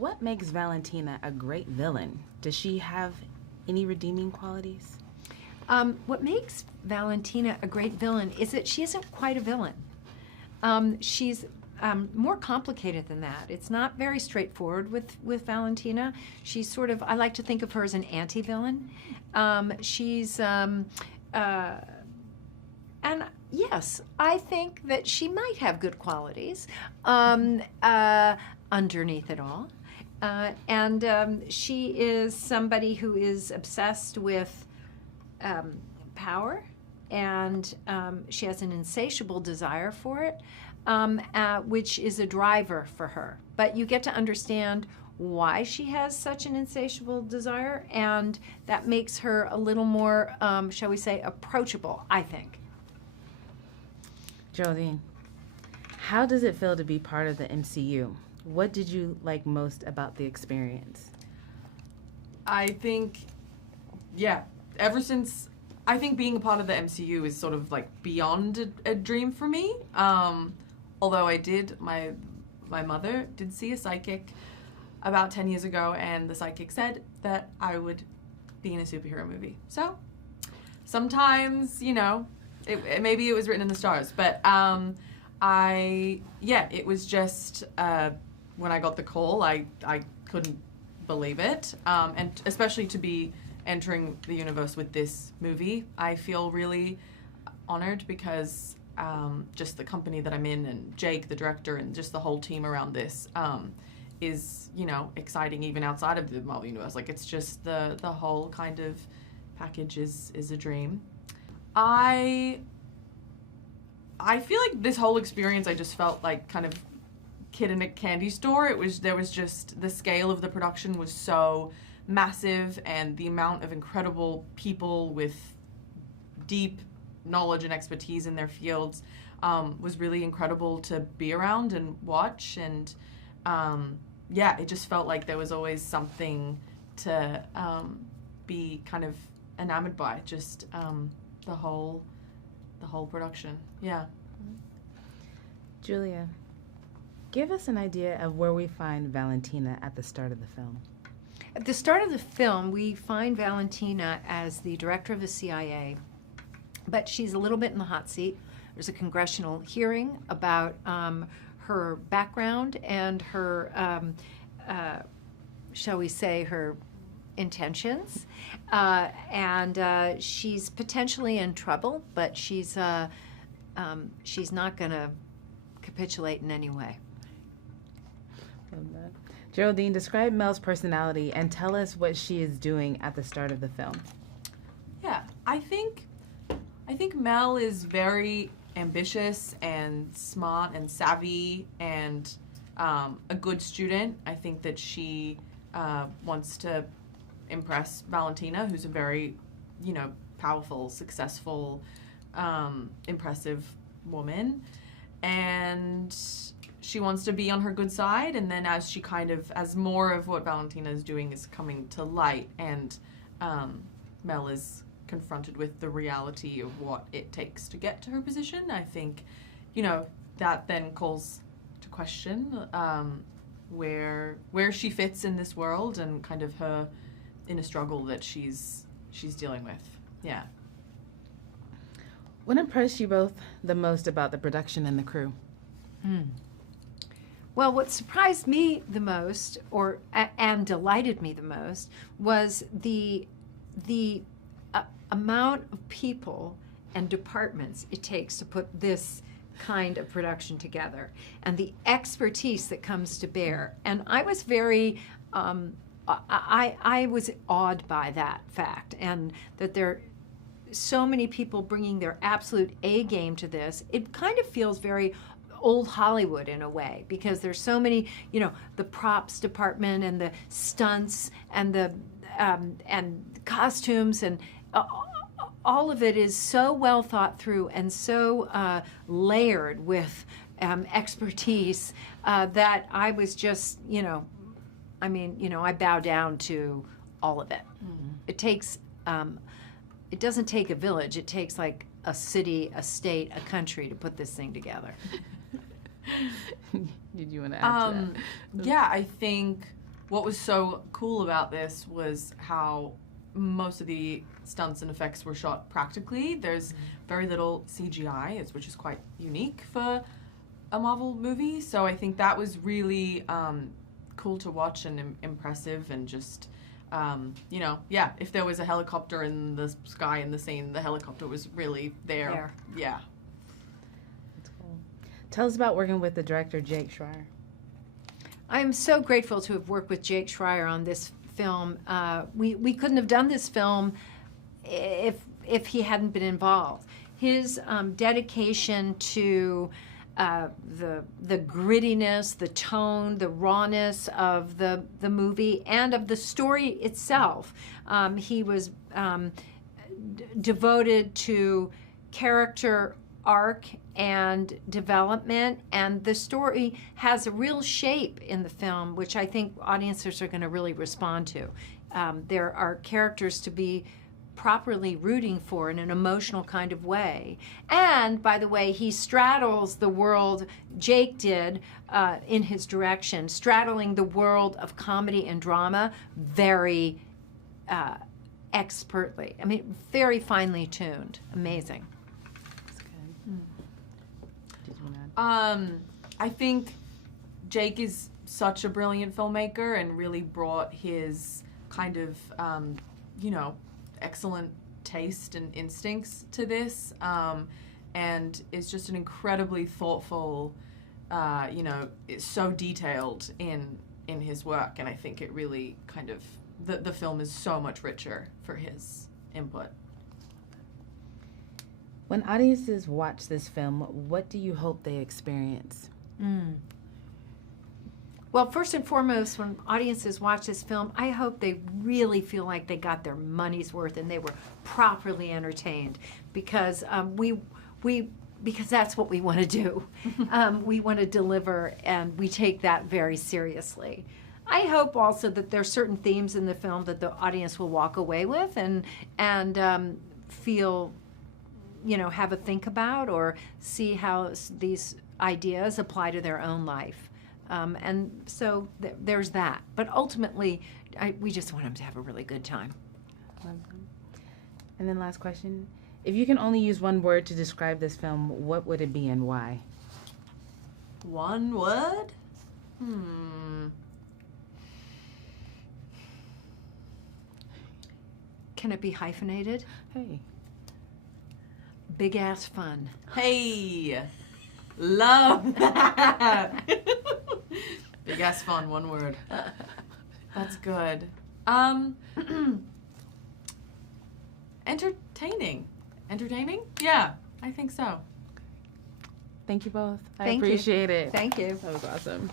What makes Valentina a great villain? Does she have any redeeming qualities? What makes Valentina a great villain is that she isn't quite a villain. She's more complicated than that. It's not very straightforward with Valentina. She's sort of, I like to think of her as an anti-villain. And yes, I think that she might have good qualities underneath it all. She is somebody who is obsessed with power, and she has an insatiable desire for it, which is a driver for her. But you get to understand why she has such an insatiable desire, and that makes her a little more, shall we say, approachable, I think. Geraldine, how does it feel to be part of the MCU? What did you like most about the experience? I think, ever since, I think being a part of the MCU is sort of like beyond a dream for me. Although my mother did see a psychic about 10 years ago, and the psychic said that I would be in a superhero movie. So sometimes, maybe it was written in the stars, but it was just, when I got the call, I couldn't believe it. And especially to be entering the universe with this movie, I feel really honored because just the company that I'm in, and Jake, the director, and just the whole team around this is, exciting even outside of the Marvel universe. Like, it's just the whole kind of package is a dream. I feel like this whole experience, I just felt like kind of kid in a candy store. There was just, the scale of the production was so massive, and the amount of incredible people with deep knowledge and expertise in their fields was really incredible to be around and watch. And it just felt like there was always something to be kind of enamored by, just the whole production. Yeah. Julia, give us an idea of where we find Valentina at the start of the film. At the start of the film, we find Valentina as the director of the CIA, but she's a little bit in the hot seat. There's a congressional hearing about her background and her, shall we say, her intentions, and she's potentially in trouble, but she's not going to capitulate in any way. Geraldine, describe Mel's personality and tell us what she is doing at the start of the film. Yeah, I think Mel is very ambitious and smart and savvy and a good student. I think that she wants to impress Valentina, who's a very, powerful, successful, impressive woman. And she wants to be on her good side, and then as more of what Valentina is doing is coming to light, and Mel is confronted with the reality of what it takes to get to her position, I think, that then calls to question where she fits in this world, and kind of her inner struggle that she's dealing with. Yeah. What impressed you both the most about the production and the crew? Well, what surprised me the most, and delighted me the most, was the amount of people and departments it takes to put this kind of production together, and the expertise that comes to bear. And I was very, I was awed by that fact, and that there are so many people bringing their absolute A game to this. It kind of feels very old Hollywood in a way, because there's so many, the props department and the stunts and the costumes, and all of it is so well thought through and so layered with expertise that I was just, I bow down to all of it. Mm-hmm. It takes, it doesn't take a village, it takes like a city, a state, a country to put this thing together. Did you want to add to that? Yeah, I think what was so cool about this was how most of the stunts and effects were shot practically. There's very little CGI, which is quite unique for a Marvel movie. So I think that was really cool to watch and impressive, and just, if there was a helicopter in the sky in the scene, the helicopter was really there. Yeah. That's cool. Tell us about working with the director, Jake Schreier. I'm so grateful to have worked with Jake Schreier on this film. We couldn't have done this film if he hadn't been involved. His dedication to the grittiness, the tone, the rawness of the movie and of the story itself. He was devoted to character arc and development, and the story has a real shape in the film, which I think audiences are going to really respond to. There are characters to be properly rooting for in an emotional kind of way. And, by the way, he straddles the world, Jake did, in his direction, straddling the world of comedy and drama very expertly. I mean, very finely tuned. Amazing. I think Jake is such a brilliant filmmaker and really brought his kind of, excellent taste and instincts to this, and is just an incredibly thoughtful, it's so detailed in his work, and I think it really kind of, the film is so much richer for his input. When audiences watch this film, what do you hope they experience? Well, first and foremost, when audiences watch this film, I hope they really feel like they got their money's worth and they were properly entertained, because because that's what we want to do. We want to deliver, and we take that very seriously. I hope also that there are certain themes in the film that the audience will walk away with and feel, have a think about, or see how these ideas apply to their own life. And so there's that. But ultimately, we just want them to have a really good time. And then last question. If you can only use one word to describe this film, what would it be and why? One word? Can it be hyphenated? Hey. Big ass fun. Hey! Love that! Big ass fun, one word. That's good. Entertaining. Entertaining? Yeah, I think so. Thank you both. I Thank you. appreciate it. Thank you. That was awesome.